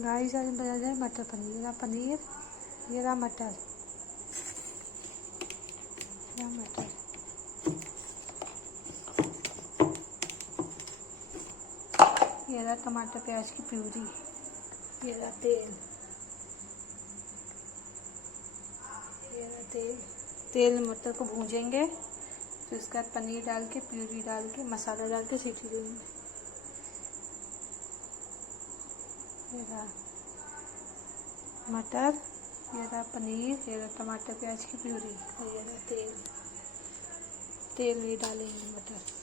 Guys आज बना जाए मटर पनीर। ये रहा पनीर, ये रहा मटर, ये रहा टमाटर प्याज की प्यूरी, ये रहा तेल, तेल में मटर को भूंजेंगे, तो इसके बाद पनीर डाल के, प्यूरी डाल के, मसाला डाल के सीटी देंगे। ये रहा मटर, ये रहा पनीर, ये रहा टमाटर प्याज की प्यूरी, और ये रहा तेल। तेल भी डालेंगे मटर।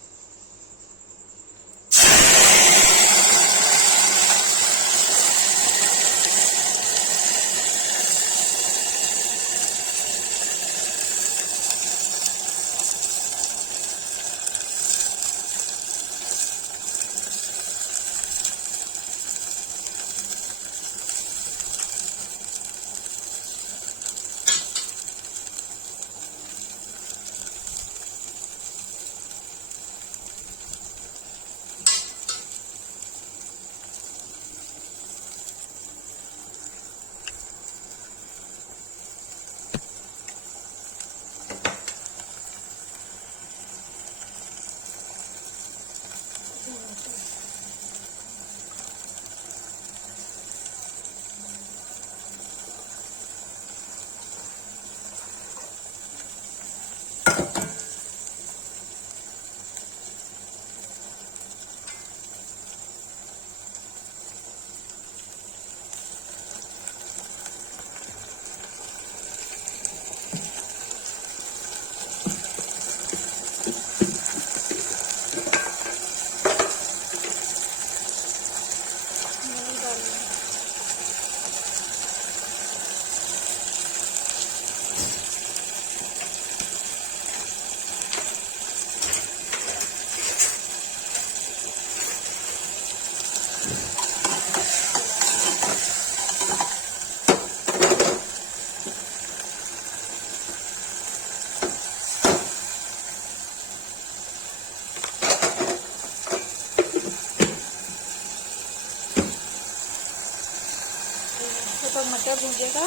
तो मटर भूंजेगा,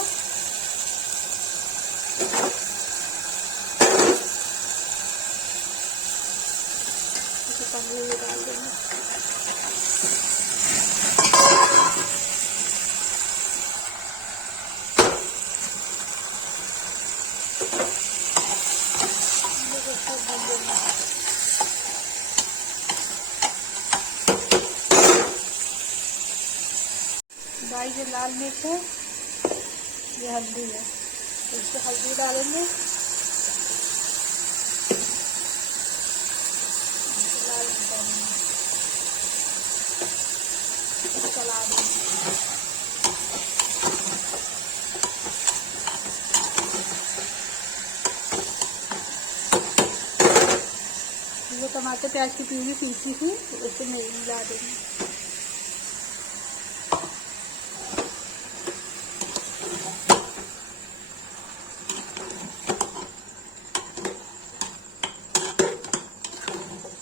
पनीर डाल देंगे। गाइस ये लाल मिर्च है, ये हल्दी है, तो इसको हल्दी डालेंगे, लाल चला देंगे। ये टमाटर प्याज की प्यूरी पीसी थी, तो उसे नहीं मिला देंगे।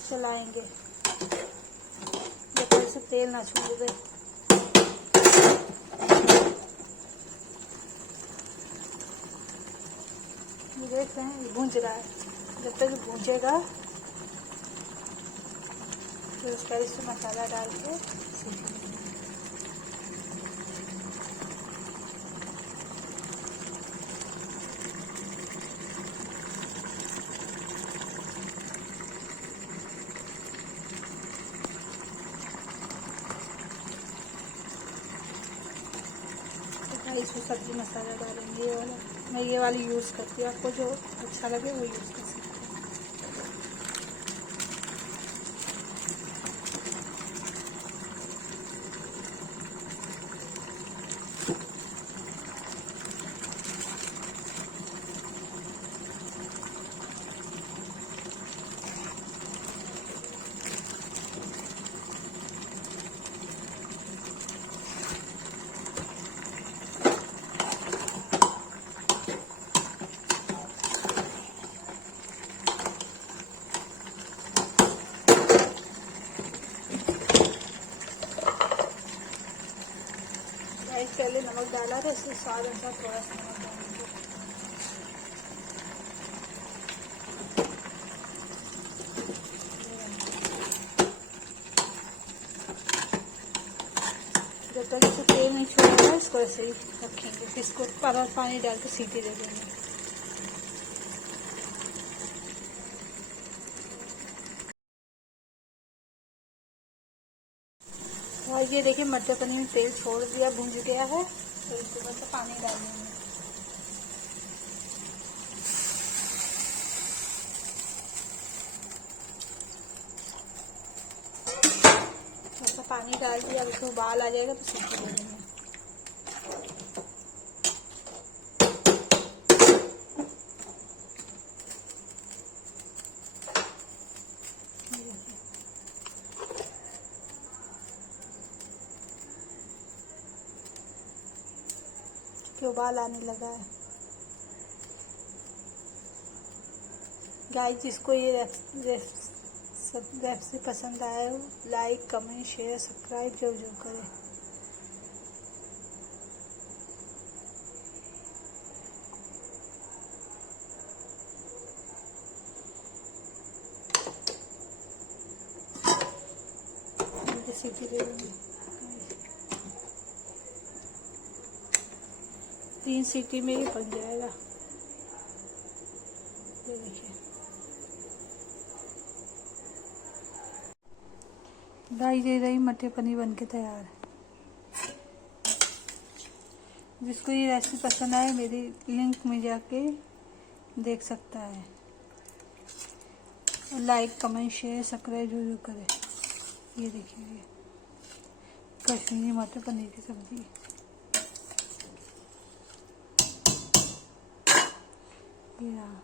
चलाएंगे जब तक से तेल ना छोड़ दे। ये देख रहे हैं, ये भूंज रहा है। जब तक भूंजेगा फिर उसका इसमें मसाला डाल के सीखेंगे। इसमें सब्जी मसाला डालेंगे, ये वाला मैं ये वाली यूज़ करती हूँ, आपको जो अच्छा लगे वो यूज़ कर सकते हैं। गाइस पहले नमक डाला था, इससे स्वाद अनुसार थोड़ा सा नमक डालेंगे। जब तक इससे तेल नहीं छोड़ेगा इसको ऐसे ही रखेंगे, फिर इसको पानी डाल के सीटी दे देंगे। और ये देखिए मटर पनीर में तेल छोड़ दिया, भूंज गया है, तो इसके बाद से पानी डाल देंगे। ऐसा पानी डाल दिया, अब इसमें उबाल आ जाएगा तो सीटी दे देंगे। कि उबाल आने लगा है। गाइस जिसको ये रेसिपी पसंद आए लाइक कमेंट शेयर सब्सक्राइब जरूर करें। सीटी दे देंगे, 3 सीटी में ही बन जाएगा। ये देखिए गाइस ये रही मटर पनीर बनके तैयार है। जिसको ये रेसिपी पसंद आए मेरी लिंक में जाके देख सकता है। लाइक कमेंट शेयर सब्सक्राइब जरूर करें। ये देखिए कश्मीरी मटर पनीर की सब्जी। ये रहा।